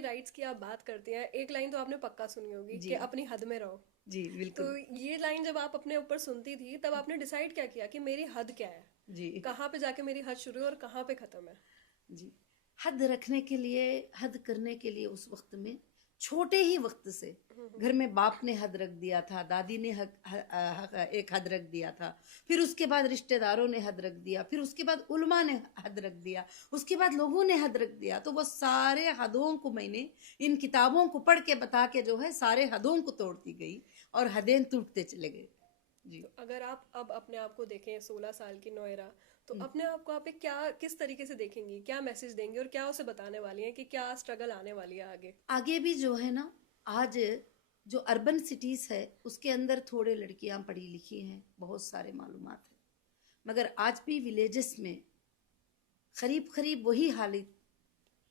की राइट्स की आप बात करती हैं, एक लाइन तो आपने पक्का सुनी होगी जी कि अपनी हद में रहो। जी तो बिल्कुल। ये लाइन जब आप अपने ऊपर सुनती थी तब आपने डिसाइड क्या किया कि मेरी हद क्या है, जी कहाँ पे जाके मेरी हद शुरू है और कहाँ पे खत्म है? जी। हद रखने के लिए, हद करने के लिए उस वक्त में छोटे ही वक्त से घर में बाप ने हद रख दिया था, दादी ने एक हद रख दिया था, फिर उसके बाद रिश्तेदारों ने हद रख दिया, फिर उसके बाद उल्मा ने हद रख दिया, उसके बाद लोगों ने हद रख दिया। तो वो सारे हदों को मैंने इन किताबों को पढ़ के बता के जो है सारे हदों को तोड़ती गई और हदें टूटते चले गए। जी। तो अगर आप अब अपने आप को देखें 16 साल की नोएरा, तो अपने आप को आप एक क्या किस तरीके से देखेंगी, क्या मैसेज देंगी और क्या उसे बताने वाली हैं कि क्या स्ट्रगल आने वाली है आगे? आगे भी जो है ना, आज जो अर्बन सिटीज है उसके अंदर थोड़े लड़कियां पढ़ी लिखी हैं, बहुत सारे मालूमात है, मगर आज भी विलेजेस में करीब करीब वही हालत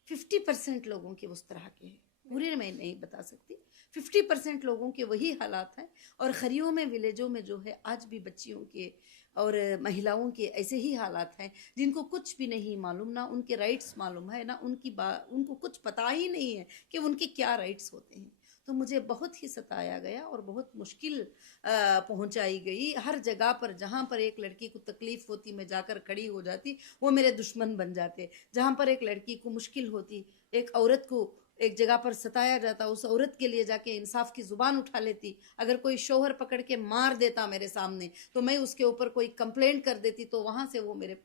50% लोगों के उस तरह के हैं। पूरे मैं नहीं बता सकती, 50% लोगों के वही हालात हैं। और खरियों में, विलेजों में जो है आज भी बच्चियों के और महिलाओं के ऐसे ही हालात हैं जिनको कुछ भी नहीं मालूम, ना उनके राइट्स मालूम है, ना उनको कुछ पता ही नहीं है कि उनके क्या राइट्स होते हैं। तो मुझे बहुत ही सताया गया और बहुत मुश्किल पहुंचाई गई। हर जगह पर जहाँ पर एक लड़की को तकलीफ होती मैं जाकर खड़ी हो जाती, वो मेरे दुश्मन बन जाते। जहाँ पर एक लड़की को मुश्किल होती, एक औरत को एक जगह पर सताया जाता, उस औरत के लिए जाके इंसाफ की जुबान उठा लेती। अगर कोई शोहर पकड़ के मार देता मेरे सामने तो मैं उसके ऊपर कोई कंप्लेंट कर देती, तो वहां से वो मेरे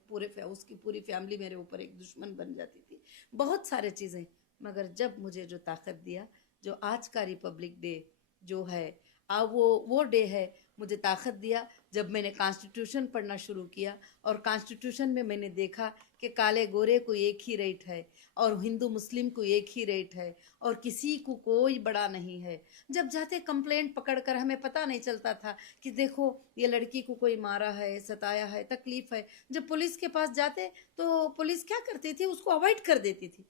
उसकी पूरी फैमिली मेरे ऊपर एक दुश्मन बन जाती थी। बहुत सारे चीजें। मगर जब मुझे जो ताकत दिया, जो आज का रिपब्लिक डे जो है, अब वो डे है, मुझे ताकत दिया जब मैंने कॉन्स्टिट्यूशन पढ़ना शुरू किया। और कॉन्स्टिट्यूशन में मैंने देखा कि काले गोरे को एक ही रेट है और हिंदू मुस्लिम को एक ही रेट है और किसी को कोई बड़ा नहीं है। जब जाते कंप्लेंट पकड़कर, हमें पता नहीं चलता था कि देखो ये लड़की को कोई मारा है, सताया है, तकलीफ है। जब पुलिस के पास जाते तो पुलिस क्या करती थी, उसको अवॉइड कर देती थी।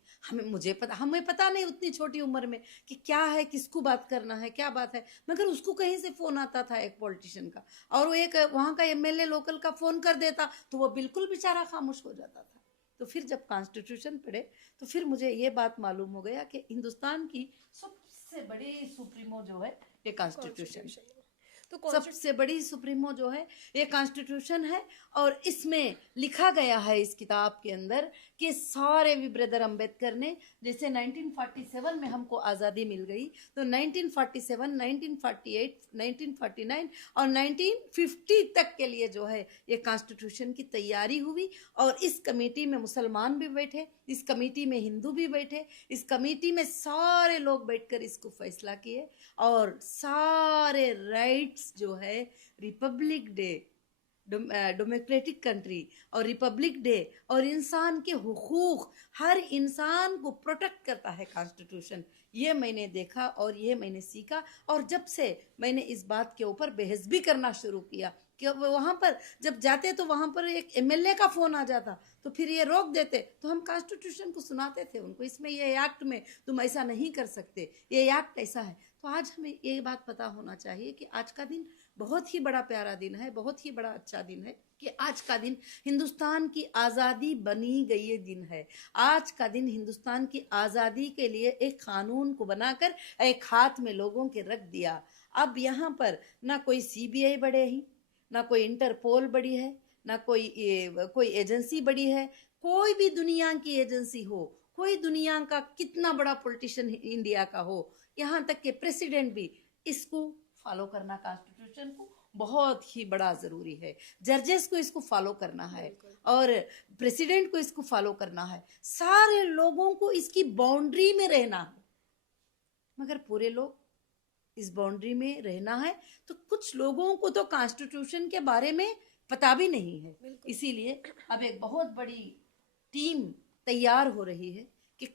हमें पता नहीं उतनी छोटी उम्र में कि क्या है, किसको बात करना है, क्या बात है। मगर उसको कहीं से फोन आता था एक पॉलिटिशियन का, और वो एक वहां का एमएलए लोकल का फोन कर देता तो वो बिल्कुल बेचारा खामोश हो जाता था। तो फिर जब कॉन्स्टिट्यूशन पढ़े तो फिर मुझे ये बात मालूम हो गया कि हिंदुस्तान की सबसे बड़ी सुप्रीमो जो है ये कॉन्स्टिट्यूशन, कॉन्स्टिट्यूशन। तो कॉन्स्टिट्यूशन। सबसे बड़ी सुप्रीमो जो है ये कॉन्स्टिट्यूशन है। और इसमें लिखा गया है इस किताब के अंदर कि सारे भी ब्रदर अंबेडकर ने, जैसे 1947 में हमको आज़ादी मिल गई, तो 1947, 1948, 1949 और 1950 तक के लिए जो है ये कॉन्स्टिट्यूशन की तैयारी हुई। और इस कमेटी में मुसलमान भी बैठे, इस कमेटी में हिंदू भी बैठे, इस कमेटी में सारे लोग बैठकर इसको फैसला किए। और सारे राइट्स जो है, रिपब्लिक डे, डेमोक्रेटिक कंट्री और रिपब्लिक डे और इंसान के हुकूक, हर इंसान को प्रोटेक्ट करता है कॉन्स्टिट्यूशन। ये मैंने देखा और ये मैंने सीखा। और जब से मैंने इस बात के ऊपर बहस भी करना शुरू किया कि वहां पर जब जाते तो वहां पर एक एमएलए का फोन आ जाता तो फिर ये रोक देते, तो हम कॉन्स्टिट्यूशन को सुनाते थे उनको, इसमें ये एक्ट में तुम ऐसा नहीं कर सकते, ये एक्ट ऐसा है। तो आज हमें ये बात पता होना चाहिए कि आज का दिन बहुत ही बड़ा प्यारा दिन है, बहुत ही बड़ा अच्छा दिन है कि आज का दिन हिंदुस्तान की आज़ादी बनी गई ये दिन है। आज का दिन हिंदुस्तान की आज़ादी के लिए एक कानून को बनाकर एक हाथ में लोगों के रख दिया। अब यहाँ पर ना कोई सीबीआई बड़े ही, ना कोई इंटरपोल बड़ी है, ना कोई एजेंसी बड़ी है। कोई भी दुनिया की एजेंसी हो, कोई दुनिया का कितना बड़ा पॉलिटिशियन इंडिया का हो, यहाँ तक के प्रेसिडेंट भी इसको फॉलो करना, कॉन्स्टिट्यूशन को बहुत ही बड़ा जरूरी है। जजेस को इसको फॉलो करना है और प्रेसिडेंट को इसको फॉलो करना है। सारे लोगों को इसकी बाउंड्री में रहना है। मगर पूरे लोग इस बाउंड्री में रहना है तो कुछ लोगों को तो कॉन्स्टिट्यूशन के बारे में पता भी नहीं है। इसीलिए अब एक बहुत बड़ी टीम तैयार हो रही है कि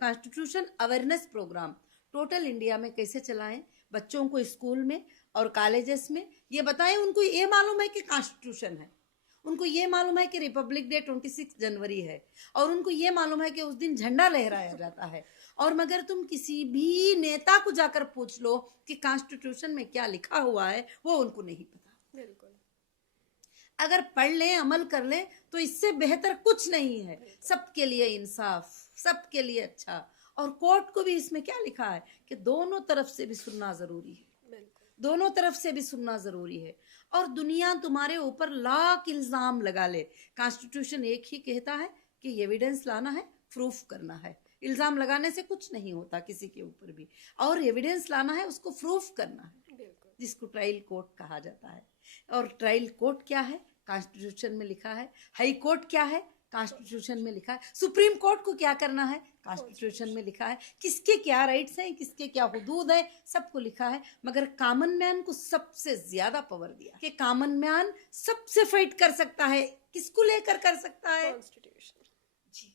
constitution awareness program total India में कैसे चलाएं, बच्चों को स्कूल में और कॉलेजेस में ये बताएं। उनको ये मालूम है कि कॉन्स्टिट्यूशन है, उनको ये मालूम है कि रिपब्लिक डे 26 जनवरी है, और उनको ये मालूम है कि उस दिन झंडा लहराया जाता है। और मगर तुम किसी भी नेता को जाकर पूछ लो कि कॉन्स्टिट्यूशन में क्या लिखा हुआ है, वो उनको नहीं पता। बिल्कुल। अगर पढ़ लें, अमल कर लें, तो इससे बेहतर कुछ नहीं है। सबके लिए इंसाफ, सबके लिए अच्छा। और कोर्ट को भी इसमें क्या लिखा है कि दोनों तरफ से भी सुनना जरूरी है, बिल्कुल दोनों तरफ से भी सुनना जरूरी है। और दुनिया तुम्हारे ऊपर लाख इल्जाम लगा ले, कॉन्स्टिट्यूशन एक ही कहता है कि एविडेंस लाना है, प्रूफ करना है। इल्जाम लगाने से कुछ नहीं होता किसी के ऊपर भी, और एविडेंस लाना है, उसको प्रूफ करना है, बिल्कुल जिसको ट्रायल कोर्ट कहा जाता है। और ट्रायल कोर्ट क्या है? कॉन्स्टिट्यूशन में लिखा है। हाई कोर्ट क्या है? कॉन्स्टिट्यूशन में लिखा है। सुप्रीम कोर्ट को क्या करना है? कॉन्स्टिट्यूशन में लिखा है। किसके क्या राइट्स हैं, किसके क्या हुदूद है, सबको लिखा है। मगर कॉमन मैन को सबसे ज्यादा पावर दिया कि कॉमन मैन सबसे फाइट कर सकता है। किसको लेकर कर सकता है? कॉन्स्टिट्यूशन जी,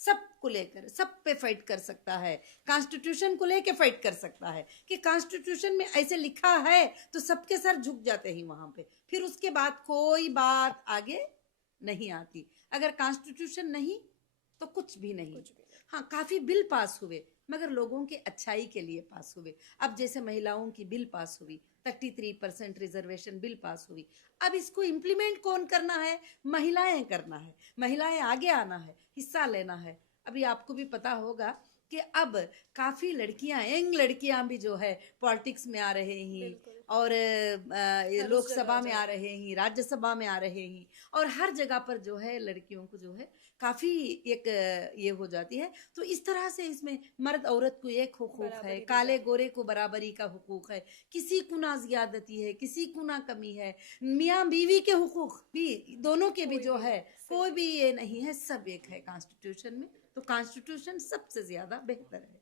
सबको लेकर, सब पे फाइट कर सकता है। कॉन्स्टिट्यूशन को लेकर फाइट कर सकता है कि कॉन्स्टिट्यूशन में ऐसे लिखा है, तो सबके सर झुक जाते हैं वहां पे। फिर उसके बाद कोई बात आगे नहीं आती। अगर कॉन्स्टिट्यूशन नहीं तो कुछ भी नहीं। कुछ भी नहीं। हाँ, काफी बिल पास हुए, मगर लोगों के अच्छाई के लिए पास हुए। अब जैसे महिलाओं की बिल पास हुई, 33% रिजर्वेशन बिल पास हुई। अब इसको इम्प्लीमेंट कौन करना है? महिलाएं करना है। महिलाएं आगे आना है, हिस्सा लेना है। अभी आपको भी पता होगा कि अब काफी लड़कियां, यंग लड़कियां भी जो है पॉलिटिक्स में आ रहे हैं, बिल्कुल और हर उस लोकसभा जगह में जा आ रहे हैं, राज्यसभा में आ रहे हैं, और हर जगह पर जो है लड़कियों को जो है काफी एक ये हो जाती है। तो इस तरह से इसमें मर्द औरत को एक हुकूक बराबरी है, दी काले जाती गोरे को बराबरी का हुकूक है। किसी को ना ज्यादती है, किसी को ना कमी है। मियाँ बीवी के हुकूक भी, दोनों के भी कोई जो भी है, नहीं, कोई भी ये नहीं है, सब एक है कॉन्स्टिट्यूशन में। तो कॉन्स्टिट्यूशन सबसे ज्यादा बेहतर है।